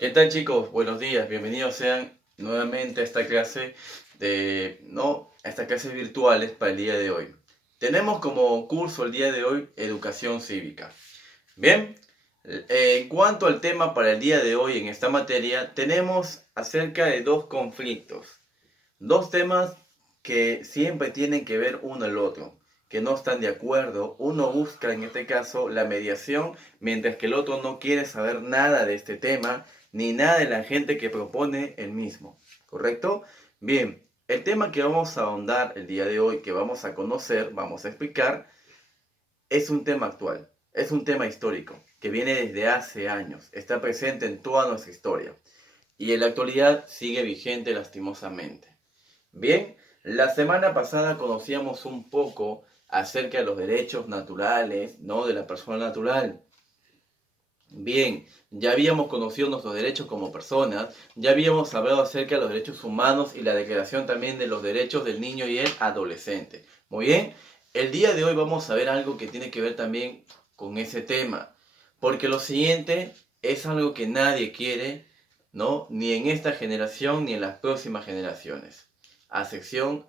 ¿Qué tal, chicos? Buenos días, bienvenidos sean nuevamente a esta clase a estas clases virtuales para el día de hoy. Tenemos como curso el día de hoy Educación Cívica. Bien, en cuanto al tema para el día de hoy en esta materia, tenemos acerca de dos conflictos, dos temas que siempre tienen que ver uno al otro, que no están de acuerdo. Uno busca en este caso la mediación, mientras que el otro no quiere saber nada de este tema, ni nada de la gente que propone el mismo. ¿Correcto? Bien, el tema que vamos a ahondar el día de hoy, que vamos a conocer, vamos a explicar, es un tema actual, es un tema histórico, que viene desde hace años, está presente en toda nuestra historia y en la actualidad sigue vigente lastimosamente. Bien, la semana pasada conocíamos un poco acerca de los derechos naturales, ¿no? De la persona natural. Bien, ya habíamos conocido nuestros derechos como personas, ya habíamos hablado acerca de los derechos humanos y la declaración también de los derechos del niño y el adolescente. Muy bien, el día de hoy vamos a ver algo que tiene que ver también con ese tema, porque lo siguiente es algo que nadie quiere, ¿no? Ni en esta generación ni en las próximas generaciones, a excepción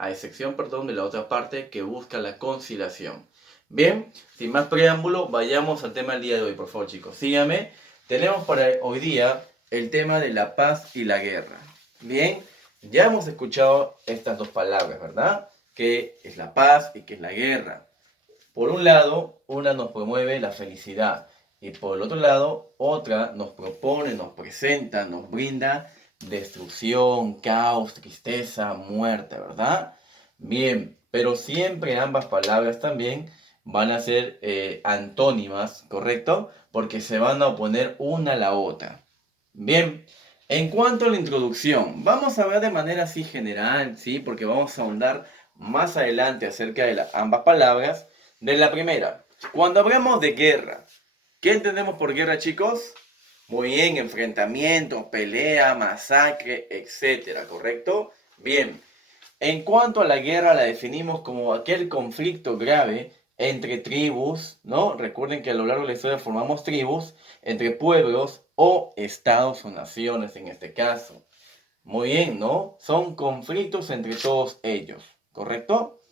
de la otra parte que busca la conciliación. Bien, sin más preámbulo, vayamos al tema del día de hoy, por favor, chicos. Síganme. Tenemos para hoy día el tema de la paz y la guerra. Bien, ya hemos escuchado estas dos palabras, ¿verdad? ¿Qué es la paz y qué es la guerra? Por un lado, una nos promueve la felicidad y por el otro lado, otra nos propone, nos presenta, nos brinda destrucción, caos, tristeza, muerte, ¿verdad? Bien, pero siempre ambas palabras también van a ser antónimas, ¿correcto? Porque se van a oponer una a la otra. Bien, en cuanto a la introducción, vamos a ver de manera así general, ¿sí? Porque vamos a ahondar más adelante acerca de ambas palabras. De la primera, cuando hablamos de guerra, ¿qué entendemos por guerra, chicos? Muy bien, enfrentamiento, pelea, masacre, etcétera, ¿correcto? Bien, en cuanto a la guerra, la definimos como aquel conflicto grave entre tribus, ¿no? Recuerden que a lo largo de la historia formamos tribus, entre pueblos o estados o naciones en este caso. Muy bien, ¿no? Son conflictos entre todos ellos, ¿correcto?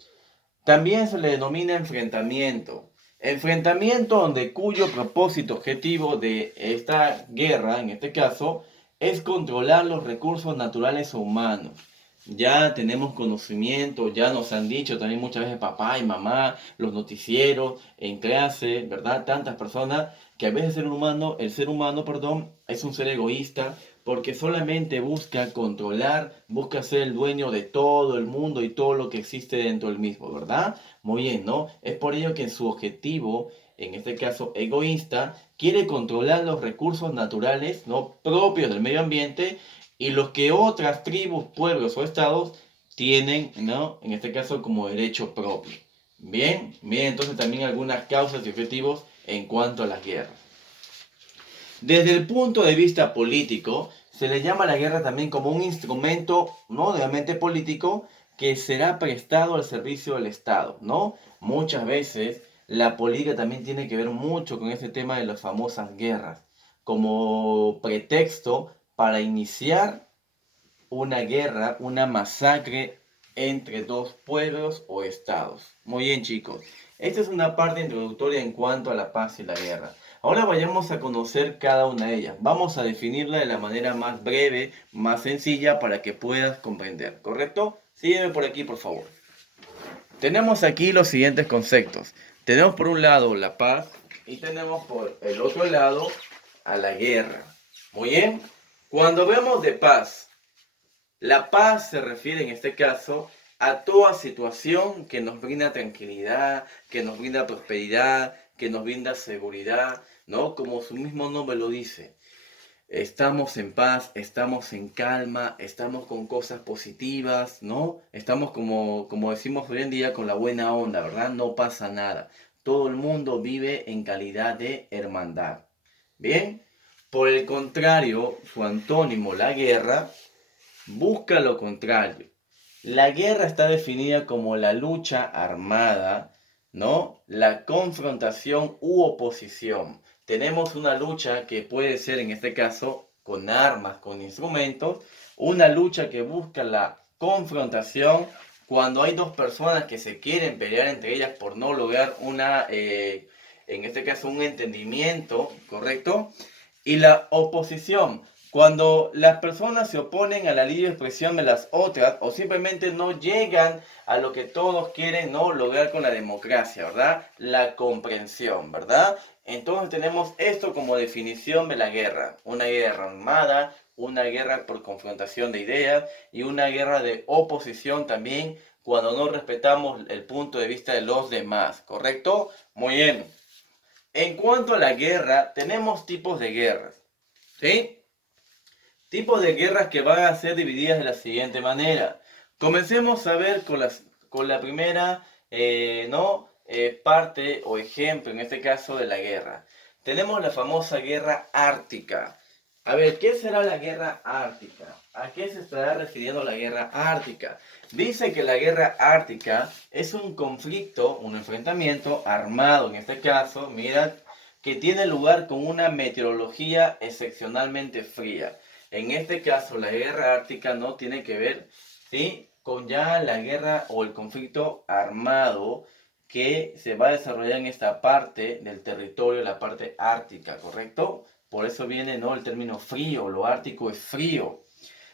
También se le denomina enfrentamiento. Enfrentamiento donde cuyo propósito objetivo de esta guerra, en este caso, es controlar los recursos naturales o humanos. Ya tenemos conocimiento, ya nos han dicho también muchas veces papá y mamá, los noticieros, en clase, ¿verdad? Tantas personas que a veces el ser humano, perdón, es un ser egoísta porque solamente busca controlar, busca ser el dueño de todo el mundo y todo lo que existe dentro del mismo, ¿verdad? Muy bien, ¿no? Es por ello que su objetivo, en este caso egoísta, quiere controlar los recursos naturales, ¿no? Propios del medio ambiente y los que otras tribus, pueblos o estados tienen, ¿no? En este caso como derecho propio. Bien, bien, entonces también algunas causas y objetivos en cuanto a las guerras. Desde el punto de vista político, se le llama a la guerra también como un instrumento, ¿no? Realmente político que será prestado al servicio del Estado, ¿no? Muchas veces la política también tiene que ver mucho con este tema de las famosas guerras, como pretexto para iniciar una guerra, una masacre entre dos pueblos o estados. Muy bien, chicos. Esta es una parte introductoria en cuanto a la paz y la guerra. Ahora vayamos a conocer cada una de ellas. Vamos a definirla de la manera más breve, más sencilla para que puedas comprender, ¿correcto? Sígueme por aquí, por favor. Tenemos aquí los siguientes conceptos. Tenemos por un lado la paz y tenemos por el otro lado a la guerra. Muy bien. Cuando hablamos de paz, la paz se refiere en este caso a toda situación que nos brinda tranquilidad, que nos brinda prosperidad, que nos brinda seguridad, ¿no? Como su mismo nombre lo dice. Estamos en paz, estamos en calma, estamos con cosas positivas, ¿no? Estamos como decimos hoy en día con la buena onda, ¿verdad? No pasa nada. Todo el mundo vive en calidad de hermandad. Bien, por el contrario, su antónimo, la guerra, busca lo contrario. La guerra está definida como la lucha armada, ¿no? La confrontación u oposición. Tenemos una lucha que puede ser, en este caso, con armas, con instrumentos, una lucha que busca la confrontación cuando hay dos personas que se quieren pelear entre ellas por no lograr en este caso, un entendimiento, ¿correcto? Y la oposición, cuando las personas se oponen a la libre expresión de las otras o simplemente no llegan a lo que todos quieren no lograr con la democracia, ¿verdad? La comprensión, ¿verdad? Entonces tenemos esto como definición de la guerra. Una guerra armada, una guerra por confrontación de ideas y una guerra de oposición también cuando no respetamos el punto de vista de los demás, ¿correcto? Muy bien. En cuanto a la guerra, tenemos tipos de guerras, ¿sí? Tipos de guerras que van a ser divididas de la siguiente manera. Comencemos a ver con la primera parte o ejemplo, en este caso, de la guerra. Tenemos la famosa guerra ártica. A ver, ¿qué será la guerra ártica? ¿A qué se estará refiriendo la guerra ártica? Dice que la guerra ártica es un conflicto, un enfrentamiento armado, en este caso, mira, que tiene lugar con una meteorología excepcionalmente fría. En este caso, la guerra ártica no tiene que ver, ¿sí?, con ya la guerra o el conflicto armado que se va a desarrollar en esta parte del territorio, la parte ártica, ¿correcto? Por eso viene, ¿no?, el término frío, lo ártico es frío.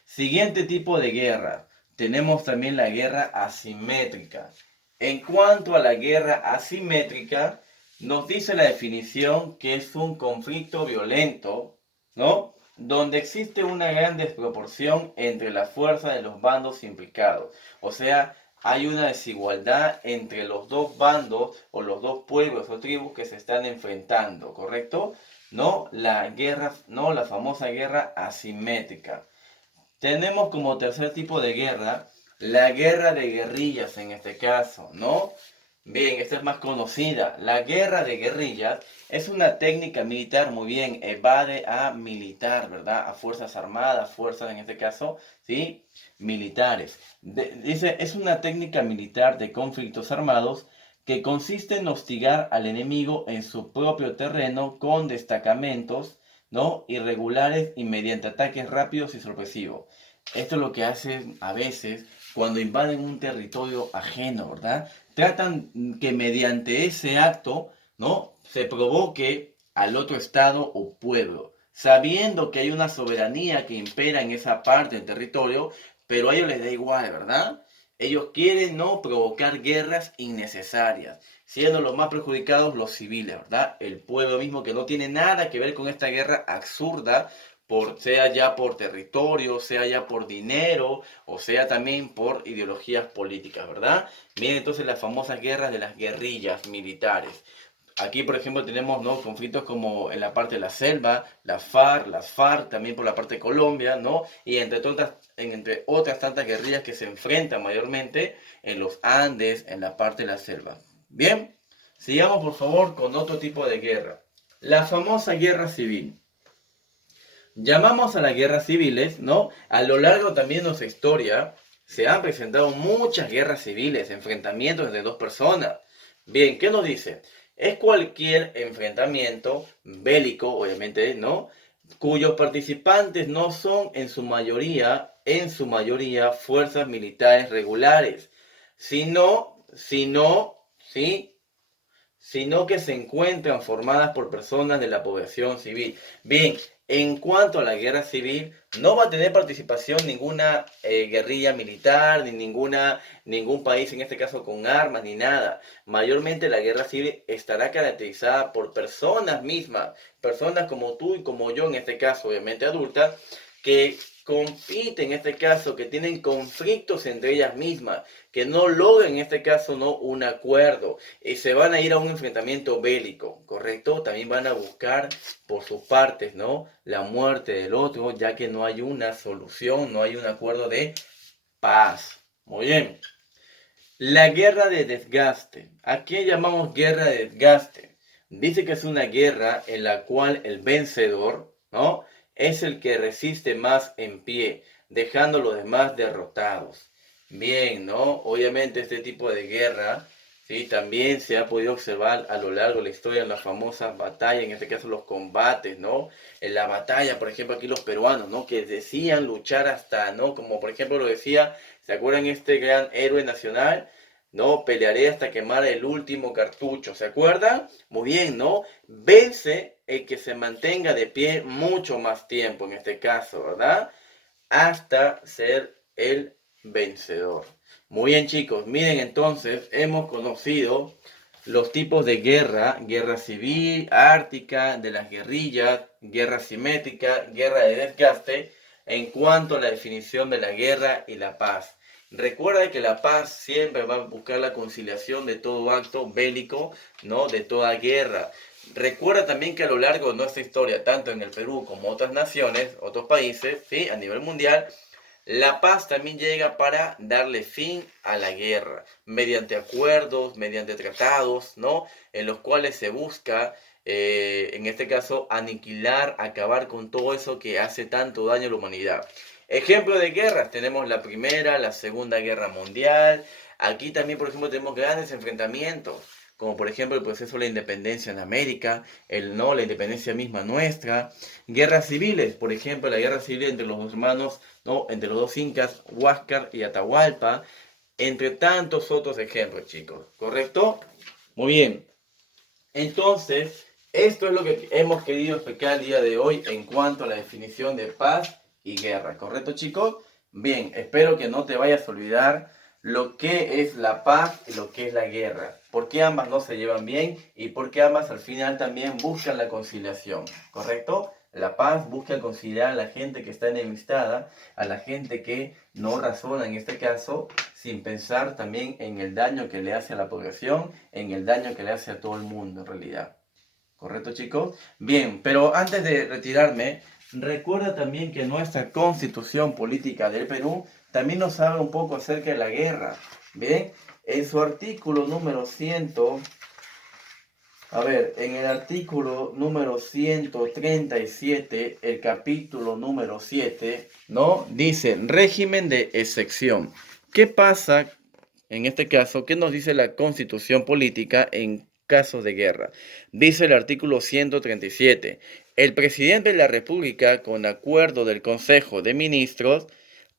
Siguiente tipo de guerra, tenemos también la guerra asimétrica. En cuanto a la guerra asimétrica, nos dice la definición que es un conflicto violento, ¿no?, donde existe una gran desproporción entre la fuerza de los bandos implicados. O sea, hay una desigualdad entre los dos bandos o los dos pueblos o tribus que se están enfrentando, ¿correcto? No la guerra, no la famosa guerra asimétrica. Tenemos como tercer tipo de guerra la guerra de guerrillas en este caso, ¿no? Bien, esta es más conocida. La guerra de guerrillas es una técnica militar, muy bien, evade a militar, ¿verdad? A fuerzas armadas, fuerzas en este caso, ¿sí? Militares. Dice, es una técnica militar de conflictos armados que consiste en hostigar al enemigo en su propio terreno con destacamentos, ¿no?, irregulares y mediante ataques rápidos y sorpresivos. Esto es lo que hacen a veces cuando invaden un territorio ajeno, ¿verdad? Tratan que mediante ese acto, ¿no?, se provoque al otro estado o pueblo, sabiendo que hay una soberanía que impera en esa parte del territorio, pero a ellos les da igual, ¿verdad? Ellos quieren no provocar guerras innecesarias, siendo los más perjudicados los civiles, ¿verdad? El pueblo mismo que no tiene nada que ver con esta guerra absurda, sea ya por territorio, sea ya por dinero, o sea también por ideologías políticas, ¿verdad? Miren entonces las famosas guerras de las guerrillas militares. Aquí, por ejemplo, tenemos, ¿no?, conflictos como en la parte de la selva, las FARC, también por la parte de Colombia, ¿no? Y entre otras tantas guerrillas que se enfrentan mayormente en los Andes, en la parte de la selva. Bien, sigamos por favor con otro tipo de guerra. La famosa guerra civil. Llamamos a las guerras civiles, ¿no? A lo largo también de nuestra historia se han presentado muchas guerras civiles, enfrentamientos de dos personas. Bien, ¿qué nos dice? Es cualquier enfrentamiento bélico, obviamente, ¿no?, cuyos participantes no son en su mayoría, fuerzas militares regulares, ¿sí?, sino que se encuentran formadas por personas de la población civil. Bien, en cuanto a la guerra civil, no va a tener participación ninguna guerrilla militar, ni ningún país, en este caso con armas, ni nada. Mayormente la guerra civil estará caracterizada por personas mismas, personas como tú y como yo, en este caso, obviamente adultas, que compiten, en este caso, que tienen conflictos entre ellas mismas, que no logran, en este caso, no un acuerdo, y se van a ir a un enfrentamiento bélico, ¿correcto? También van a buscar por sus partes, ¿no?, la muerte del otro, ya que no hay una solución, no hay un acuerdo de paz. Muy bien. La guerra de desgaste. ¿A qué llamamos guerra de desgaste? Dice que es una guerra en la cual el vencedor, ¿no?, es el que resiste más en pie, dejando a los demás derrotados. Bien, ¿no? Obviamente este tipo de guerra ¿sí? También se ha podido observar a lo largo de la historia en las famosas batallas, en este caso los combates, ¿no? En la batalla, por ejemplo, aquí los peruanos, ¿no? Que decían luchar hasta, ¿no? Como por ejemplo lo decía, ¿se acuerdan este gran héroe nacional? ¿No? Pelearé hasta quemar el último cartucho, ¿se acuerdan? Muy bien, ¿no? Vence el que se mantenga de pie mucho más tiempo, en este caso, ¿verdad? Hasta ser el vencedor. Muy bien, chicos, miren, entonces hemos conocido los tipos de guerra: guerra civil, ártica, de las guerrillas, guerra simétrica, guerra de desgaste, en cuanto a la definición de la guerra y la paz. Recuerda que la paz siempre va a buscar la conciliación de todo acto bélico, ¿no? De toda guerra. Recuerda también que a lo largo de nuestra historia, tanto en el Perú como otras naciones, otros países, ¿sí? A nivel mundial, la paz también llega para darle fin a la guerra, mediante acuerdos, mediante tratados, ¿no? En los cuales se busca, en este caso, aniquilar, acabar con todo eso que hace tanto daño a la humanidad. Ejemplo de guerras, tenemos la Primera, la Segunda Guerra Mundial. Aquí también, por ejemplo, tenemos grandes enfrentamientos, como por ejemplo el proceso de la independencia en América, la independencia misma nuestra. Guerras civiles, por ejemplo, la guerra civil entre los hermanos, ¿no? Entre los dos incas, Huáscar y Atahualpa, entre tantos otros ejemplos, chicos. ¿Correcto? Muy bien. Entonces, esto es lo que hemos querido explicar el día de hoy en cuanto a la definición de paz y guerra. ¿Correcto, chicos? Bien, espero que no te vayas a olvidar lo que es la paz y lo que es la guerra. Por qué ambas no se llevan bien y por qué ambas al final también buscan la conciliación. ¿Correcto? La paz busca conciliar a la gente que está enemistada, a la gente que no razona en este caso, sin pensar también en el daño que le hace a la población, en el daño que le hace a todo el mundo en realidad. ¿Correcto, chicos? Bien, pero antes de retirarme, recuerda también que nuestra Constitución Política del Perú también nos habla un poco acerca de la guerra. Bien, en su artículo número 100, en el artículo número 137, el capítulo número 7, ¿no? Dice régimen de excepción. ¿Qué pasa en este caso? ¿Qué nos dice la Constitución política en casos de guerra? Dice el artículo 137, el presidente de la República, con acuerdo del Consejo de Ministros,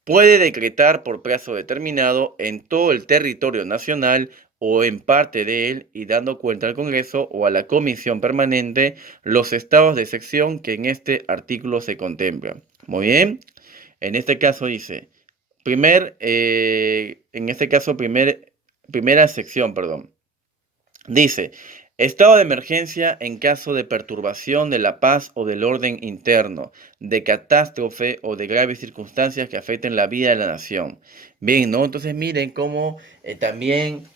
puede decretar por plazo determinado en todo el territorio nacional o en parte de él y dando cuenta al Congreso o a la Comisión Permanente los estados de excepción que en este artículo se contemplan. Muy bien, en este caso dice, primera sección, perdón. Dice, estado de emergencia en caso de perturbación de la paz o del orden interno, de catástrofe o de graves circunstancias que afecten la vida de la nación. Bien, ¿no? Entonces miren cómo también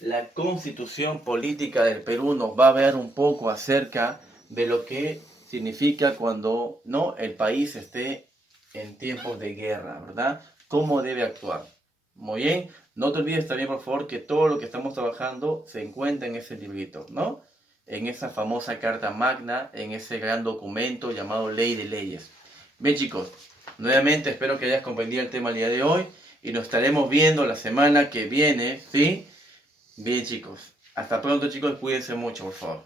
la Constitución Política del Perú nos va a ver un poco acerca de lo que significa cuando no el país esté en tiempos de guerra, ¿verdad? ¿Cómo debe actuar? Muy bien, no te olvides también, por favor, que todo lo que estamos trabajando se encuentra en ese librito, ¿no? En esa famosa Carta Magna, en ese gran documento llamado Ley de Leyes. Bien, chicos, nuevamente espero que hayas comprendido el tema el día de hoy y nos estaremos viendo la semana que viene, ¿sí? Bien, chicos. Hasta pronto, chicos, cuídense mucho, por favor.